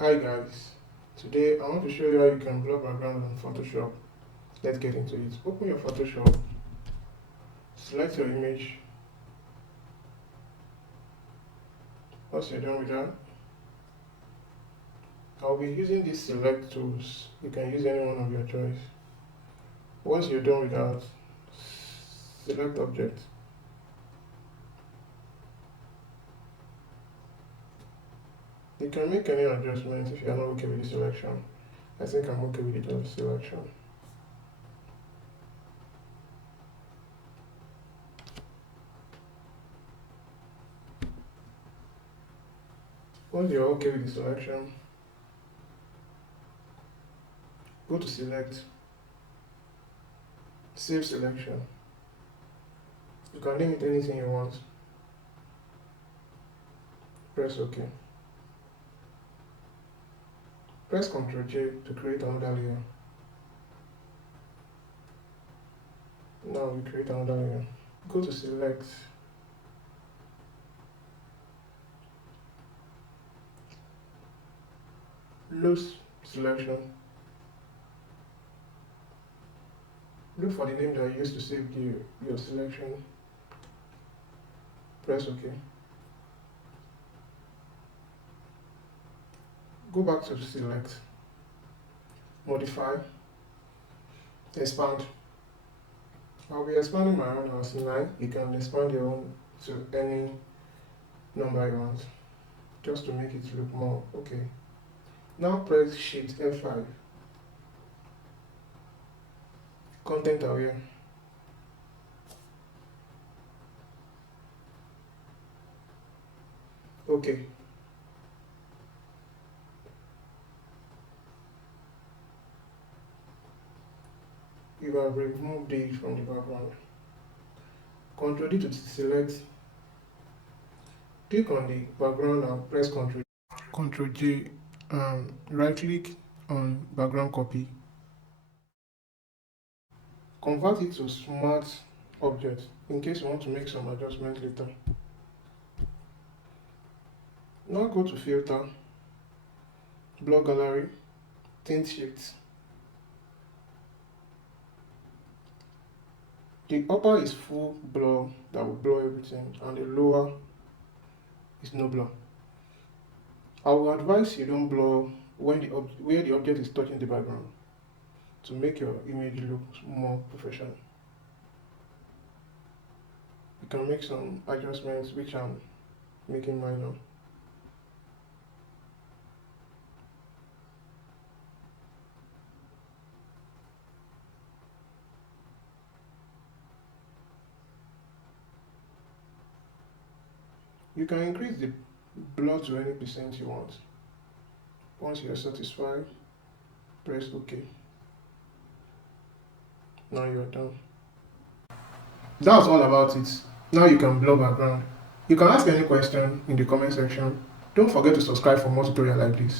Hi guys, today I want to show you how you can blur background on Photoshop. Let's get into it. Open your Photoshop, select your image. Once you're done with that, I'll be using these select tools. You can use any one of your choice. Once you're done with that, select object. You can make any adjustments if you're not okay with the selection. I think I'm okay with the selection. Once you're okay with the selection, go to select, save selection. You can name it anything you want. Press OK. Press Ctrl J to create another layer. Now we create another layer. Go to select, lose selection. Look for the name that you used to save your selection. Press OK. Go back to select, modify, expand. I'll be expanding my own as 9. You can expand your own to any number you want, just to make it look more okay. Now press Shift F5. Content aware. Okay. You have removed it from the background. Ctrl D to select. Click on the background and press Ctrl J and right click on background copy. Convert it to smart object in case you want to make some adjustments later. Now go to filter, blur gallery, tint shift. The upper is full blur that will blur everything, and the lower is no blur. I will advise you don't blur when where the object is touching the background to make your image look more professional. You can make some adjustments which I'm making mine now. You can increase the blur to any percent you want. Once you're satisfied, press OK. Now you're done. That's all about it. Now you can blur background. You can ask any question in the comment section. Don't forget to subscribe for more tutorials like this.